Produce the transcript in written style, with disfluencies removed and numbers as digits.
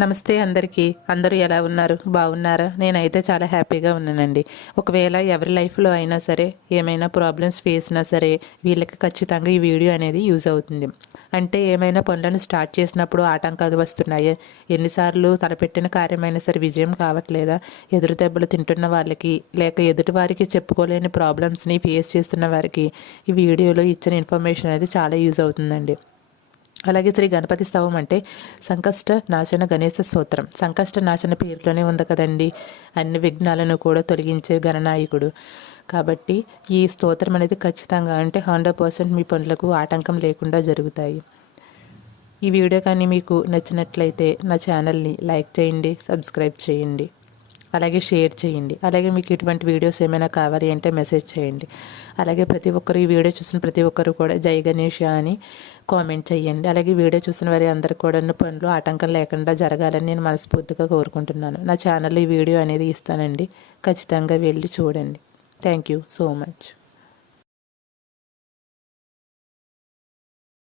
నమస్తే అందరికీ. అందరూ ఎలా ఉన్నారు? బాగున్నారా? నేనైతే చాలా హ్యాపీగా ఉన్నానండి. ఒకవేళ ఎవరి లైఫ్లో అయినా సరే ఏమైనా ప్రాబ్లమ్స్ ఫేస్ అయినా సరే వీళ్ళకి ఖచ్చితంగా ఈ వీడియో అనేది యూజ్ అవుతుంది. అంటే ఏమైనా పనులను స్టార్ట్ చేసినప్పుడు ఆటంకాలు వస్తున్నాయి, ఎన్నిసార్లు తలపెట్టిన కార్యమైనా సరే విజయం కావట్లేదా, ఎదురు దెబ్బలు తింటున్న వాళ్ళకి లేక ఎదుటి వారికి చెప్పుకోలేని ప్రాబ్లమ్స్ని ఫేస్ చేస్తున్న వారికి ఈ వీడియోలో ఇచ్చిన ఇన్ఫర్మేషన్ అనేది చాలా యూజ్ అవుతుందండి. అలాగే శ్రీ గణపతి స్తవం అంటే సంకష్ట నాశన గణేశ స్తోత్రం. సంకష్ట నాశన పేరులోనే ఉంది కదండి, అన్ని విఘ్నాలను కూడా తొలగించే గణనాయకుడు. కాబట్టి ఈ స్తోత్రం అనేది ఖచ్చితంగా అంటే 100% మీ పనులకు ఆటంకం లేకుండా జరుగుతాయి. ఈ వీడియో కానీ మీకు నచ్చినట్లయితే నా ఛానల్ని లైక్ చేయండి, సబ్స్క్రైబ్ చేయండి, అలాగే షేర్ చేయండి. అలాగే మీకు ఇటువంటి వీడియోస్ ఏమైనా కావాలి అంటే మెసేజ్ చేయండి. అలాగే ప్రతి ఒక్కరు ఈ వీడియో చూసిన ప్రతి ఒక్కరు కూడా జై గణేష అని కామెంట్ చేయండి. అలాగే వీడియో చూసిన వారి అందరికీ కూడా పనులు ఆటంకం లేకుండా జరగాలని నేను మనస్ఫూర్తిగా కోరుకుంటున్నాను. నా ఛానల్లో ఈ వీడియో అనేది ఇస్తానండి, ఖచ్చితంగా వెళ్ళి చూడండి. Thank you so much.